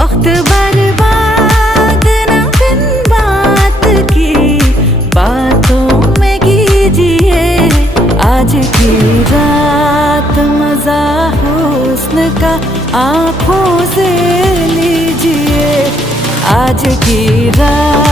वक्त बर्बाद न बिन बात की बातों में कीजिए। आज की रात मजा हुस्न का आँखों से लीजिए। आज की रात